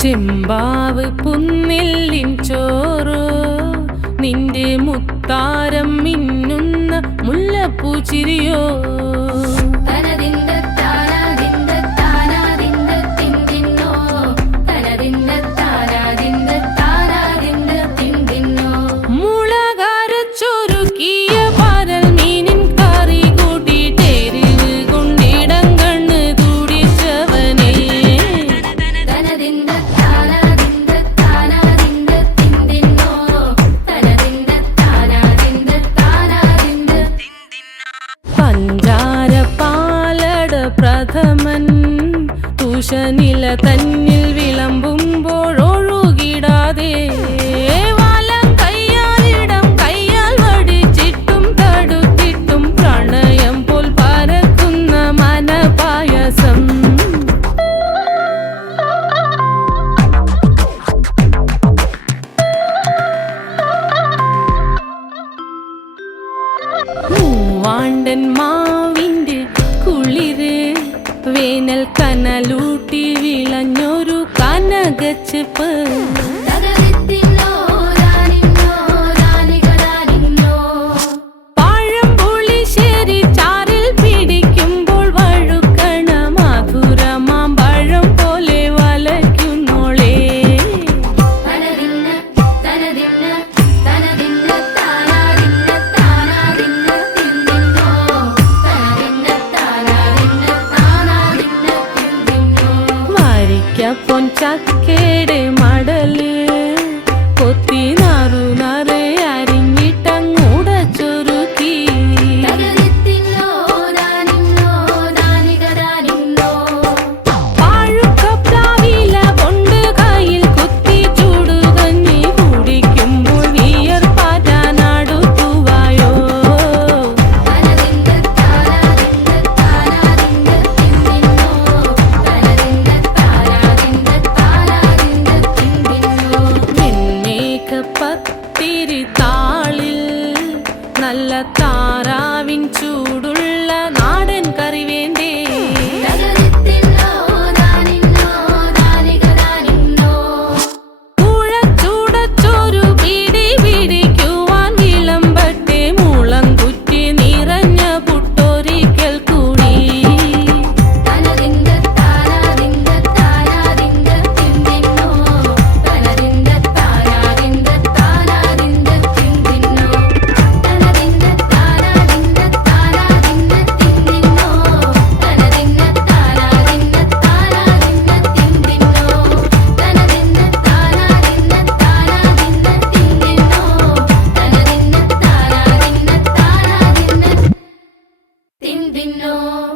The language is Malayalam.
ചെമ്പാവ് പുന്നെല്ലിൻ ചോറോ നിന്റെ മുത്താരം മിന്നുന്ന മുല്ലപ്പൂ ചിരിയോ പ്രഥമൻ തുഷനില തന്നിൽ വിളമ്പുമ്പോഴൊഴുകിടാതെ വലം കയ്യാലിടം കയ്യാൽ വടിച്ചിട്ടും തടുത്തിട്ടും പ്രണയം പോൽ പരക്കുന്ന മനപായസം മൂവാണ്ടൻ മാവിന്റെ കുളിര് വേനൽ കനലൂട്ടി വിളഞ്ഞൊരു കനകച്ചെപ്പ് പഴംപുളിശ്ശേരി ചാറിൽ പിടിക്കുമ്പോൾ വഴുക്കണ മധുരമാം പഴം പോലെ വലയ്ക്കുന്നോളേ പൊൻചക്കയുടെ മടല് കൊത്തി നാറു നറെ അരിഞ്ഞിട്ടങ്ങൂട ചൊരുക്കി പാഴുക്കപ്ലാവില കൊണ്ട് കയ്യിൽ കുത്തി ചൂടുകഞ്ഞി കുടിക്കുമ്പോൾ വിയർപ്പാറ്റാനടുത്തുവായോ പത്തിരി താളിൽ നല്ല താറാവിൻ ചൂടുള്ള നാടൻ കറി വേണ്ടേ കുഴച്ചൂടച്ചോരു പിടി പിടിക്കുവാൻ വിളമ്പട്ടെ മുളം കുറ്റി നിറഞ്ഞ പുട്ടൊരിക്കൽ കൂടി No.